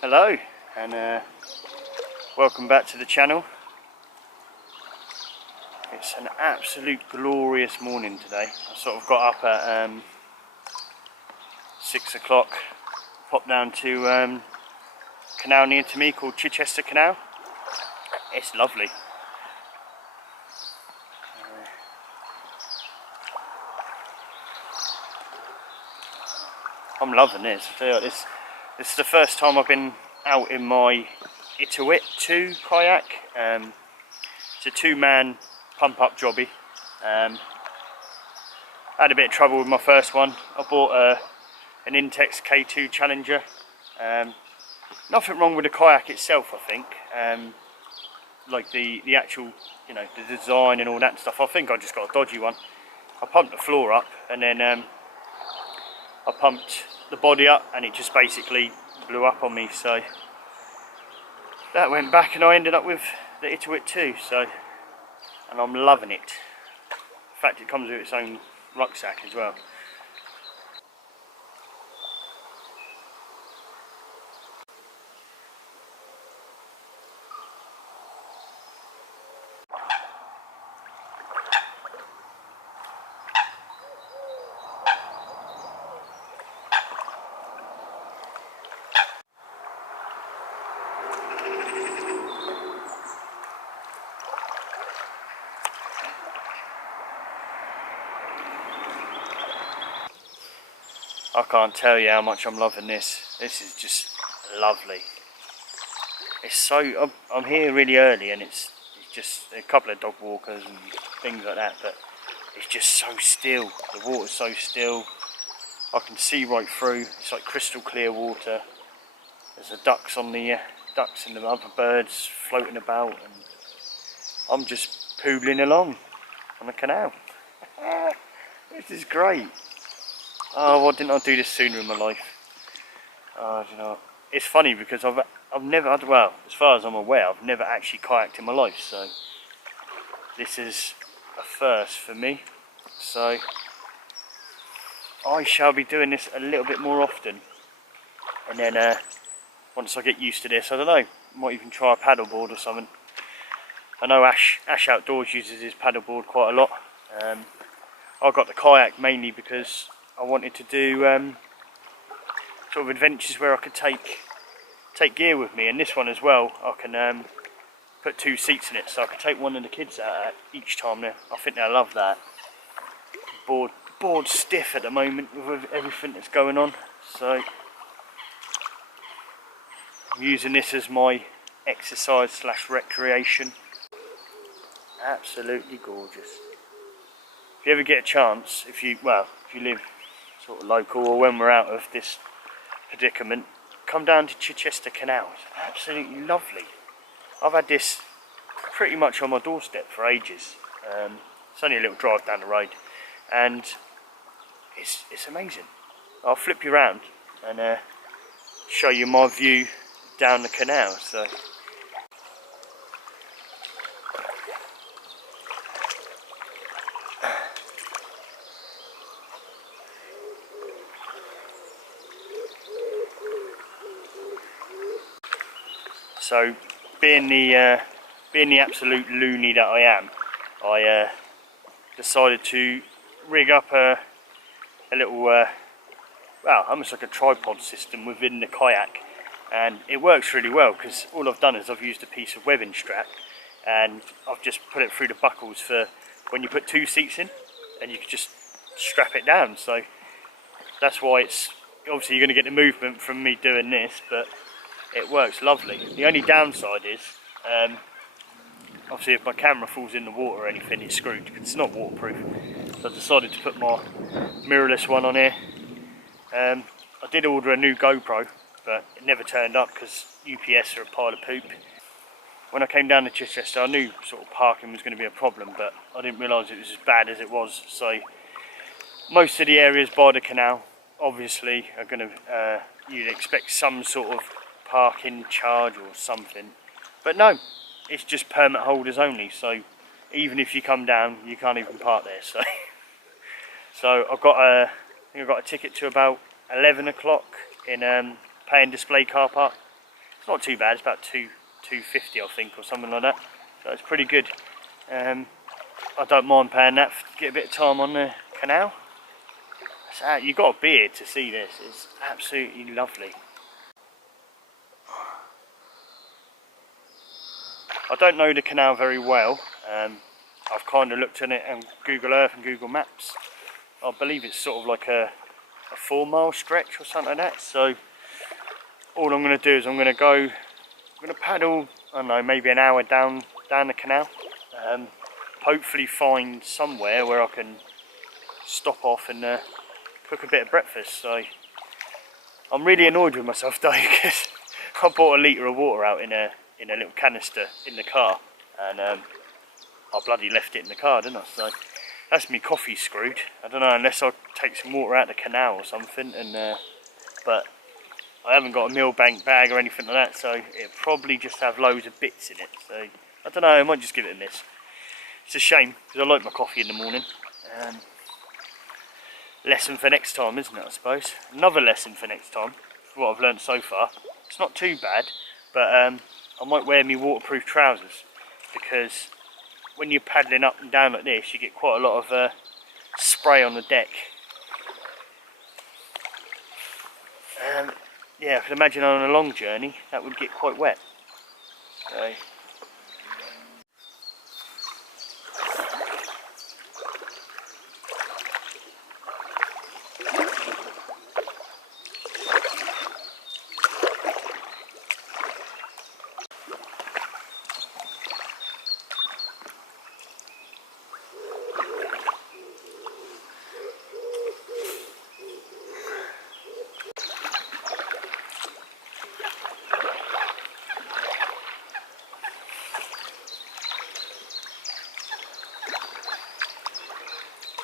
Hello and welcome back to the channel. It's an absolute glorious morning today. I sort of got up at 6 o'clock, popped down to a canal near to me called Chichester Canal. It's lovely. I'm loving this. I tell you what, this is the first time I've been out in my Itiwit 2 kayak. It's a 2-man pump up jobby. I had a bit of trouble with my first one. I bought an Intex K2 Challenger. Nothing wrong with the kayak itself, I think. Like the actual, you know, the design and all that stuff. I think I just got a dodgy one. I pumped the floor up and then I pumped the body up and it just basically blew up on me, so that went back and I ended up with the Itiwit 2, and I'm loving it. In fact, it comes with its own rucksack as well. I can't tell you how much I'm loving this. This is just lovely. It's so, I'm here really early and it's just a couple of dog walkers and things like that, but it's just so still. The water's so still. I can see right through. It's like crystal clear water. There's the ducks and the other birds floating about, and I'm just poodling along on the canal. This is great. Oh, why didn't I do this sooner in my life? Oh, you know, it's funny because I've never, well, as far as I'm aware, I've never actually kayaked in my life, so this is a first for me. So I shall be doing this a little bit more often, and then once I get used to this, I don't know, might even try a paddleboard or something. I know Ash Outdoors uses his paddleboard quite a lot. I got the kayak mainly because I wanted to do sort of adventures where I could take gear with me, and this one as well, I can put 2 seats in it, so I could take one of the kids out each time. Now I think they'll love that. Bored stiff at the moment with everything that's going on, so I'm using this as my exercise / recreation. Absolutely gorgeous. If you ever get a chance, if you live sort of local, or when we're out of this predicament, come down to Chichester Canal. It's absolutely lovely. I've had this pretty much on my doorstep for ages. It's only a little drive down the road, and it's amazing. I'll flip you around and show you my view down the canal. So being the absolute loony that I am, I decided to rig up a little, well, almost like a tripod system within the kayak, and it works really well because all I've done is I've used a piece of webbing strap and I've just put it through the buckles for when you put 2 seats in, and you can just strap it down. So that's why it's, obviously you're going to get the movement from me doing this, but it works lovely. The only downside is, obviously if my camera falls in the water or anything, it's screwed because it's not waterproof. So I decided to put my mirrorless one on here. I did order a new GoPro, but it never turned up because UPS are a pile of poop. When I came down to Chichester, I knew sort of parking was going to be a problem, but I didn't realise it was as bad as it was. So most of the areas by the canal, obviously, are going to, you'd expect some sort of parking charge or something, but no, it's just permit holders only. So even if you come down, you can't even park there. So I think I got a ticket to about 11 o'clock in pay and display car park, not too bad. It's about 250 I think, or something like that. So it's pretty good. I don't mind paying that to get a bit of time on the canal. You've got to be here to see this. It's absolutely lovely. I don't know the canal very well. I've kind of looked at it on Google Earth and Google Maps. I believe it's sort of like a 4-mile stretch or something like that. So all I'm going to do is I'm going to paddle, I don't know, maybe an hour down the canal. Hopefully find somewhere where I can stop off and cook a bit of breakfast. So I'm really annoyed with myself though, because I bought a litre of water out in a little canister in the car, and I bloody left it in the car, didn't I? So that's me coffee screwed. I don't know, unless I take some water out of the canal or something. And but I haven't got a Millbank bag or anything like that, so it'll probably just have loads of bits in it. So I don't know, I might just give it a miss. It's a shame, because I like my coffee in the morning. Lesson for next time, isn't it, I suppose? Another lesson for next time, for what I've learned so far. It's not too bad, but I might wear me waterproof trousers, because when you're paddling up and down like this, you get quite a lot of spray on the deck. Yeah, I can imagine on a long journey, that would get quite wet. So,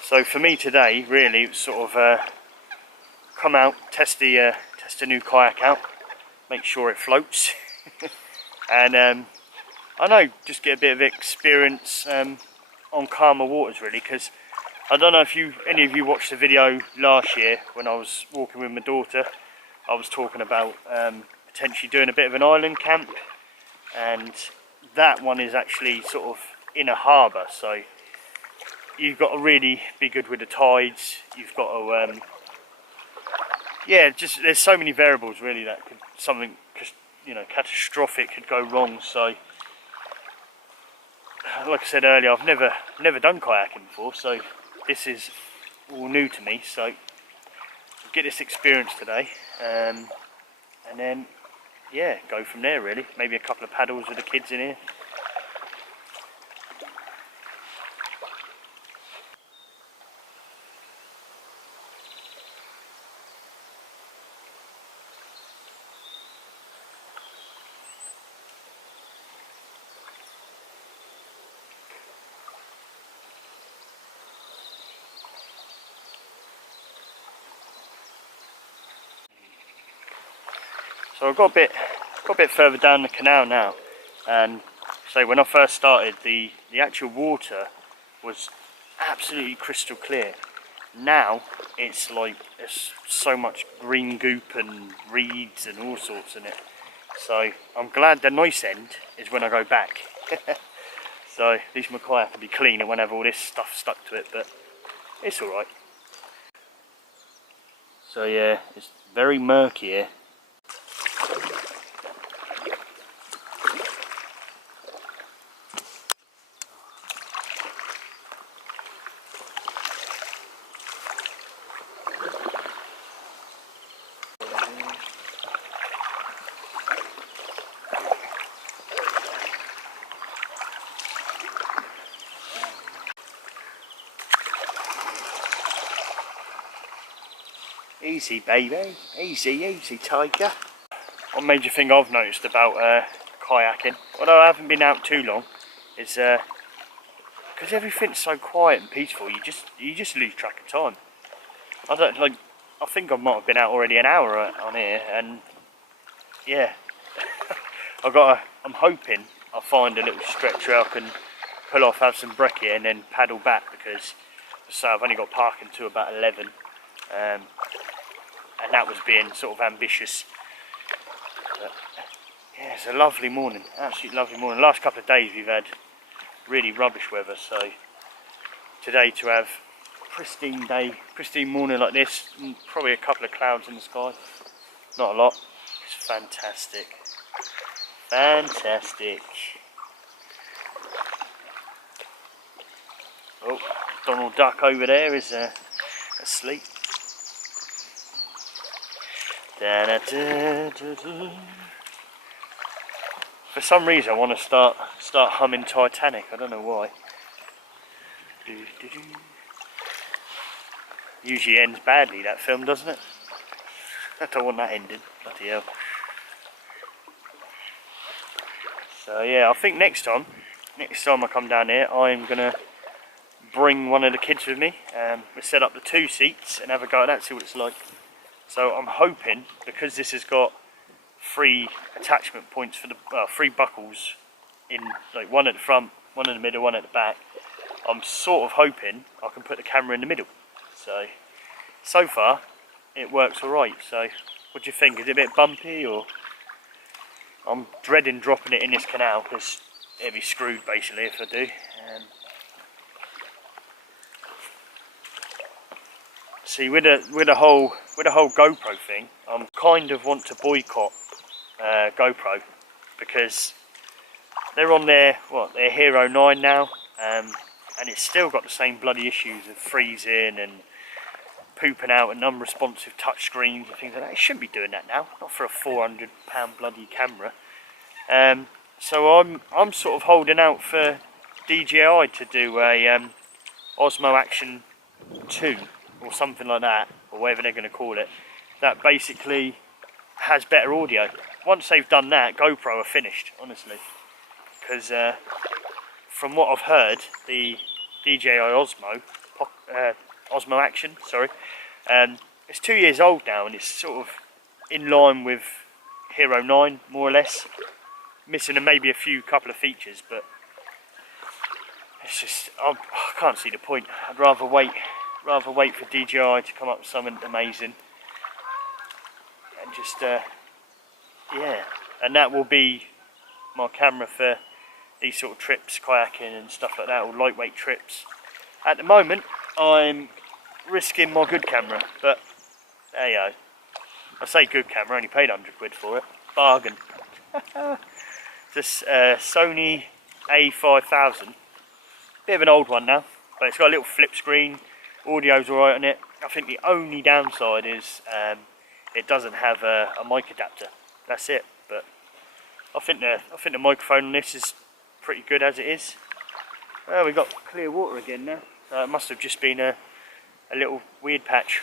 So for me today, really, it was sort of come out, test a new kayak out, make sure it floats, and I know, just get a bit of experience on calmer waters, really. Because I don't know if any of you watched the video last year when I was walking with my daughter. I was talking about potentially doing a bit of an island camp, and that one is actually sort of in a harbour, so you've got to really be good with the tides. You've got to, yeah, just there's so many variables really that could something, you know, catastrophic could go wrong. So, like I said earlier, I've never done kayaking before, so this is all new to me. So, get this experience today, and then yeah, go from there really. Maybe a couple of paddles with the kids in here. So I've got a bit further down the canal now, and so when I first started, the actual water was absolutely crystal clear. Now it's like there's so much green goop and reeds and all sorts in it. So I'm glad the nice end is when I go back. So at least my kayak will be clean, it won't have all this stuff stuck to it, but it's alright. So yeah, it's very murky here. Easy baby, easy tiger. One major thing I've noticed about kayaking, although I haven't been out too long, is because everything's so quiet and peaceful, you just lose track of time. I think I might have been out already an hour on here, and yeah, I'm hoping I'll find a little stretch where I can pull off, have some brekkie, and then paddle back, because so I've only got parking to about 11. And that was being sort of ambitious. But Yeah, it's a lovely morning, absolutely lovely morning. The last couple of days we've had really rubbish weather, so today to have a pristine day, pristine morning like this, and probably a couple of clouds in the sky, not a lot, it's fantastic. Fantastic. Oh, Donald Duck over there is asleep. Da -da -da -da -da. For some reason I want to start humming Titanic, I don't know why. Do, do, do. Usually ends badly, that film, doesn't it? I don't want that ending, bloody hell. So yeah, I think next time I come down here, I'm going to bring one of the kids with me. We'll set up the 2 seats and have a go at that, see what it's like. So I'm hoping, because this has got 3 attachment points for the 3 buckles, in like one at the front, one in the middle, one at the back, I'm sort of hoping I can put the camera in the middle. So far it works alright. So what do you think? Is it a bit bumpy, or? I'm dreading dropping it in this canal because it'd be screwed basically if I do. See, with the whole GoPro thing, I'm kind of want to boycott GoPro, because they're on their Hero 9 now, and it's still got the same bloody issues of freezing and pooping out and unresponsive touch screens and things like that. It shouldn't be doing that now, not for a £400 bloody camera. So I'm sort of holding out for DJI to do a Osmo Action 2 or something like that, or whatever they're going to call it, that basically has better audio. Once they've done that, GoPro are finished, honestly, because from what I've heard, the DJI Osmo Action, sorry, it's 2 years old now, and it's sort of in line with Hero 9 more or less, missing maybe a couple of features, but it's just I can't see the point. I'd rather wait for DJI to come up with something amazing, and just yeah, and that will be my camera for these sort of trips, kayaking and stuff like that, or lightweight trips. At the moment I'm risking my good camera, but there you go. I say good camera, I only paid 100 quid for it, bargain. This Sony A5000, bit of an old one now, but it's got a little flip screen, audio's alright on it. I think the only downside is it doesn't have a mic adapter, that's it, but I think the microphone on this is pretty good as it is. Well, we've got clear water again now, so it must have just been a little weird patch.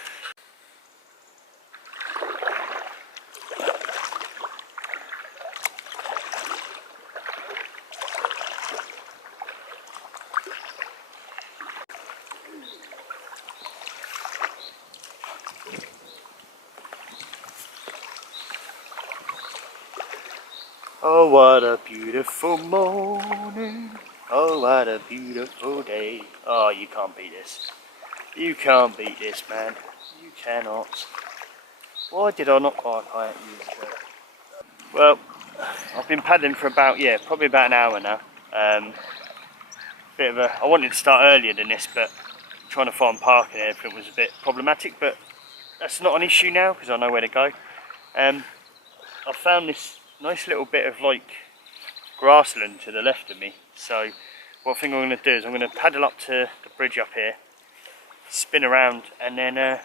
Oh, what a beautiful morning. Oh, what a beautiful day. Oh, you can't beat this. You can't beat this, man. You cannot. Why did I not buy a kayak years ago? Well, I've been paddling for probably about an hour now. I wanted to start earlier than this, but trying to find parking and everything was a bit problematic, but that's not an issue now because I know where to go. I found this nice little bit of like grassland to the left of me, so what I think I'm going to do is I'm going to paddle up to the bridge up here, spin around, and then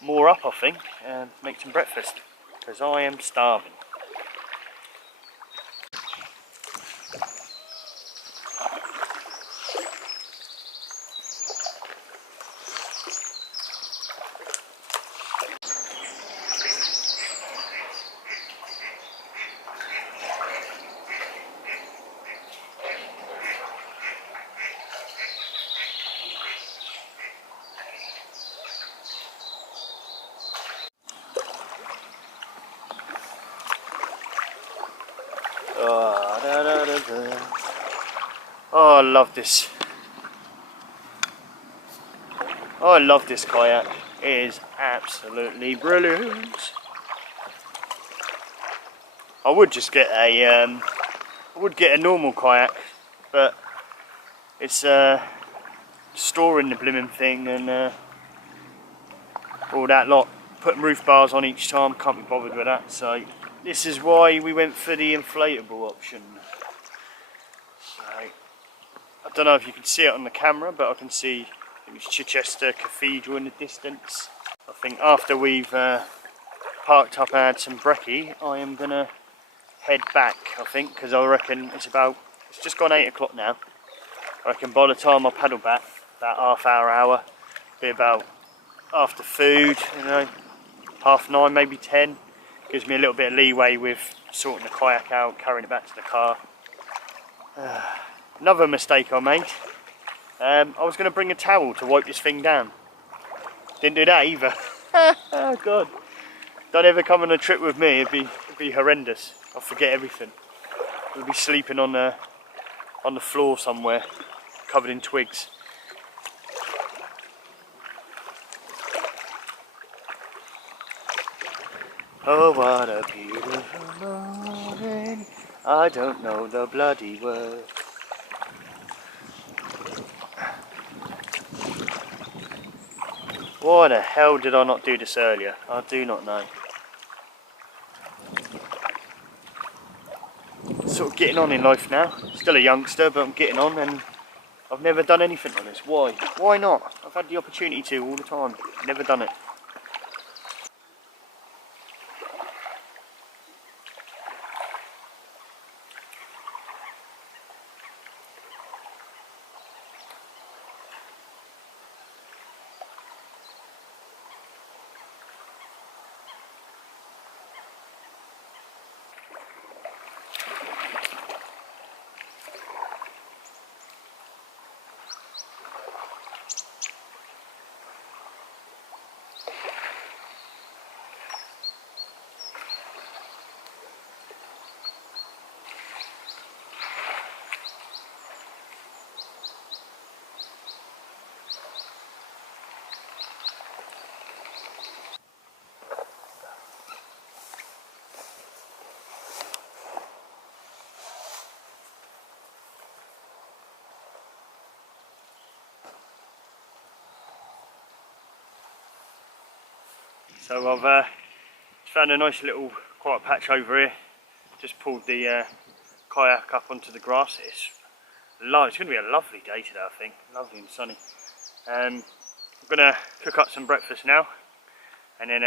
moor up, I think, and make some breakfast because I am starving. Oh, I love this. Oh, I love this kayak. It is absolutely brilliant. I I would just get a normal kayak, but it's storing the blooming thing and all that lot, putting roof bars on each time, can't be bothered with that. So this is why we went for the inflatable option. So I don't know if you can see it on the camera, but I can see it was Chichester Cathedral in the distance. I think after we've parked up and had some brekkie, I am gonna head back, I think, because I reckon it's just gone 8 o'clock now. I reckon by the time I paddle back, about half hour, be about after food, you know, 9:30, maybe 10. Gives me a little bit of leeway with sorting the kayak out, carrying it back to the car. Another mistake I made. I was going to bring a towel to wipe this thing down. Didn't do that either. Oh God. Don't ever come on a trip with me, it'd be horrendous. I'll forget everything. We'll be sleeping on the floor somewhere, covered in twigs. Oh, what a beautiful morning. I don't know the bloody word. Why the hell did I not do this earlier? I do not know. Sort of getting on in life now. Still a youngster, but I'm getting on, and I've never done anything on this. Why? Why not? I've had the opportunity to all the time. Never done it. So I've found a nice little quiet patch over here. Just pulled the kayak up onto the grass. It's going to be a lovely day today, I think. Lovely and sunny. I'm going to cook up some breakfast now, and then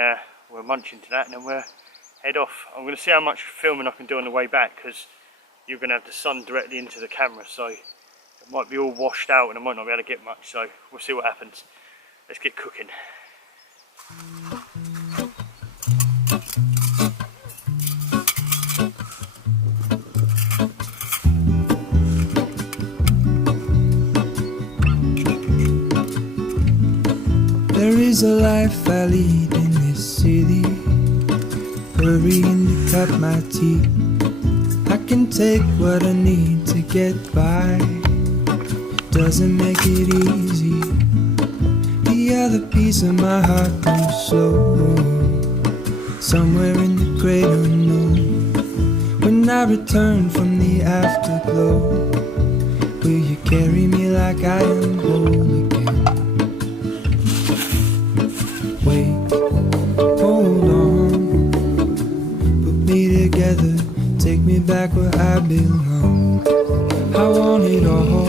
we'll munch into that, and then we'll head off. I'm going to see how much filming I can do on the way back, because you're going to have the sun directly into the camera, so it might be all washed out and I might not be able to get much, so we'll see what happens. Let's get cooking. There is a life I lead in this city, hurrying to cut my teeth. I can take what I need to get by, doesn't make it easy. The other piece of my heart moves slow, somewhere in the great unknown. When I return from the afterglow, will you carry me like I am whole again? Wait, hold on, put me together, take me back where I belong. I want it all,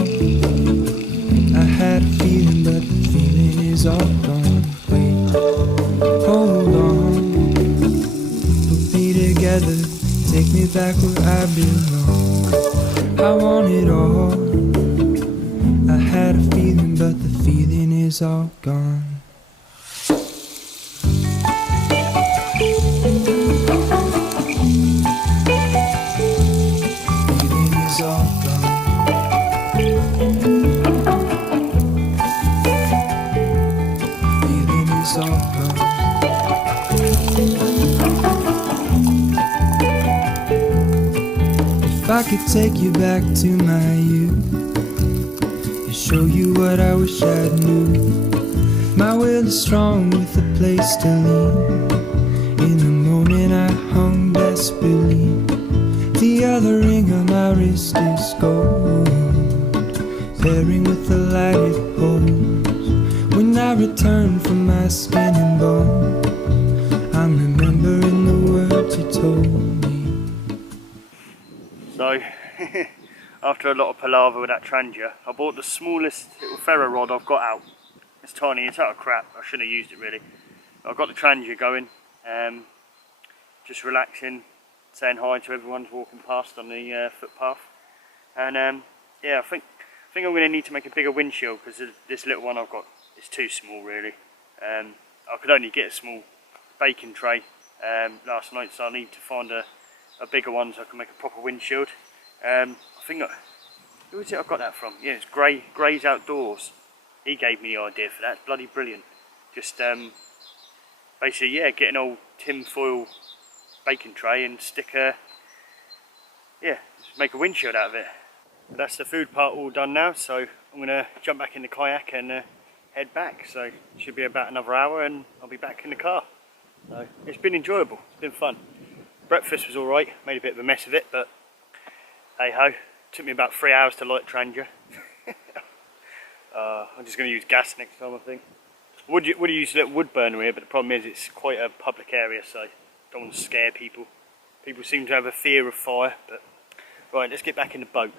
I had a feeling but the feeling is all gone. Wait, hold on, put me together, take me back where I belong. I want it all, I had a feeling but the feeling is all gone. If I could take you back to my youth and show you what I wish I knew. My will is strong with a place to lean. In the moment I hung desperately, The other ring on my wrist is gold, pairing with the light it holds. When I return from my skin and bone, I'm remembering the words you told me. So, after a lot of palaver with that Trangia, I bought the smallest little ferro rod I've got out. It's tiny, it's out of crap, I shouldn't have used it really. I've got the Trangia going, just relaxing, saying hi to everyone who's walking past on the footpath. And yeah, I think I'm going to need to make a bigger windshield because this little one I've got is too small really. I could only get a small baking tray last night, so I need to find a bigger one so I can make a proper windshield. I think, who is it I got that from? Yeah, it's Gray's Outdoors. He gave me the idea for that. It's bloody brilliant. Just basically, yeah, get an old tin foil baking tray and stick yeah, just make a windshield out of it. But that's the food part all done now, so I'm going to jump back in the kayak and head back. So it should be about another hour and I'll be back in the car. So it's been enjoyable, it's been fun. Breakfast was alright, made a bit of a mess of it, but hey ho, took me about 3 hours to light Trangia. I'm just going to use gas next time I think. Would use a little wood burner here, but the problem is it's quite a public area, so don't want to scare people. People seem to have a fear of fire, but right, let's get back in the boat.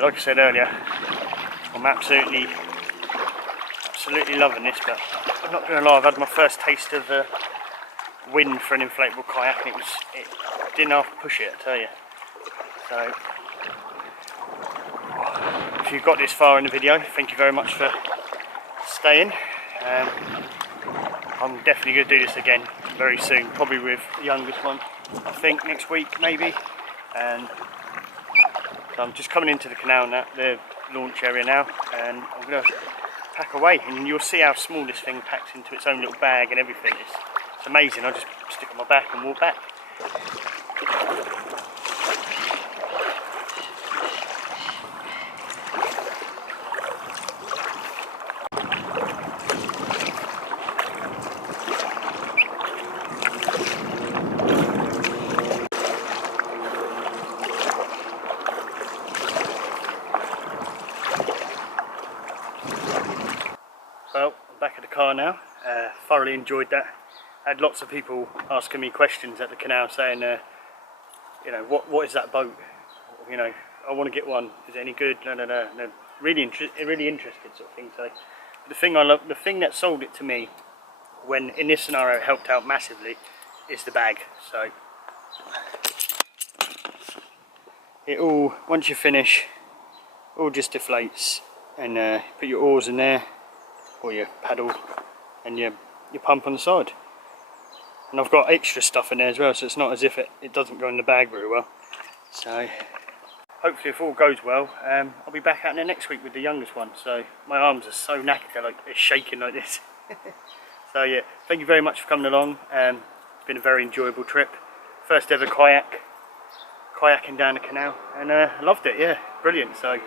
Like I said earlier, I'm absolutely loving this, but I'm not going to lie, I've had my first taste of wind for an inflatable kayak and it didn't half push it, I tell you. So if you've got this far in the video, thank you very much for staying. I'm definitely going to do this again very soon, probably with the youngest one, I think next week maybe. And so I'm just coming into the canal now, the launch area now, and I'm going to pack away, and you'll see how small this thing packs into its own little bag and everything. It's amazing. I'll just stick on my back and walk back. Well, I'm back at the car now. Thoroughly enjoyed that. I had lots of people asking me questions at the canal saying, you know, what is that boat? You know, I want to get one. Is it any good? No. Really interested sort of thing. So the thing I love, the thing that sold it to me, when in this scenario it helped out massively, is the bag. So it all, once you finish, all just deflates, and put your oars in there or your paddle, and your pump on the side. And I've got extra stuff in there as well, so it's not as if it doesn't go in the bag very well. So hopefully if all goes well, I'll be back out there next week with the youngest one. So my arms are so knackered, they're shaking like this. So yeah, thank you very much for coming along. It's been a very enjoyable trip. First ever kayaking down the canal, and I loved it. Yeah, brilliant. So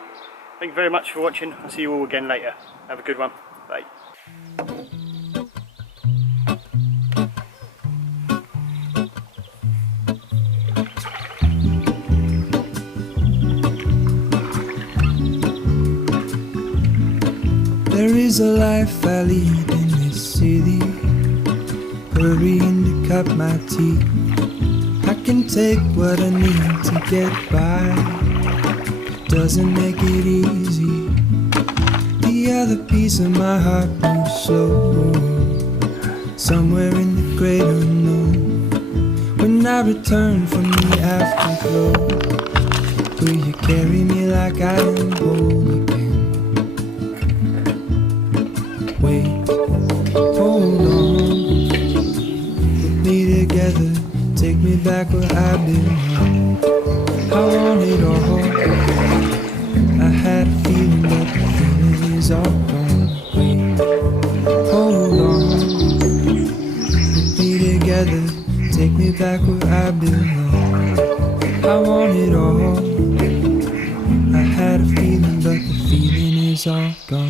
thank you very much for watching. I'll see you all again later. Have a good one. Bye. There is a life I lead in this city, hurrying to cut my teeth. I can take what I need to get by, it doesn't make it easy. The other piece of my heart moves slow, somewhere in the great unknown. When I return from the afterglow, will you carry me like I am whole again? Wait, hold on, put me together, take me back where I belong. I want it all, I had a feeling but the feeling is all gone. Wait, hold on, put me together, take me back where I belong. I want it all, I had a feeling but the feeling is all gone.